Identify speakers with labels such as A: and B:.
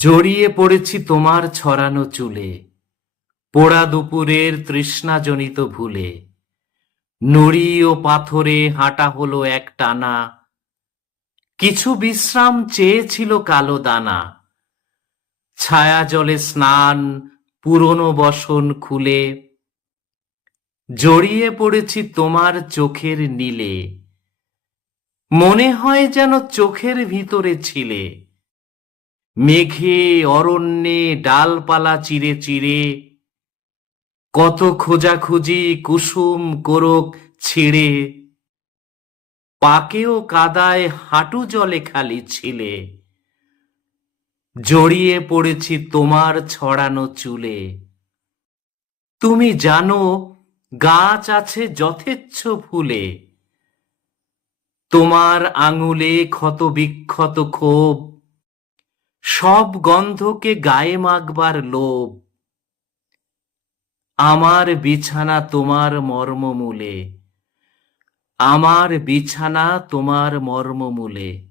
A: জড়িয়ে পড়েছি তোমার ছড়ানো চুলে, পোড়া দুপুরের তৃষ্ণাজনিত ভুলে। নুড়ি ও পাথরে হাঁটা হলো এক টানা, কিছু বিশ্রাম চেয়েছিল কালো দানা। ছায়া জলে স্নান, পুরনো বসন খুলে, জড়িয়ে পড়েছি তোমার চোখের নীলে। মনে হয় যেন চোখের ভিতরে ছিলে। মেঘে, অরণ্যে, ডালপালা চিরে চিরে, কত খোঁজাখুঁজি, কুসুম কোরক ছিঁড়ে, পাকেও কাদায় হাঁটু জলে খালি ছিলে, জড়িয়ে পড়েছি তোমার ছড়ানো চুলে। তুমি জানো, গাছ আছে যথেচ্ছ ফুলে, তোমার আঙুলে ক্ষত বিক্ষত ক্ষোভ সব গন্ধকে গায়ে মাখবার লোভ। আমার বিছানা তোমার মর্মমূলে। আমার বিছানা তোমার মর্মমূলে।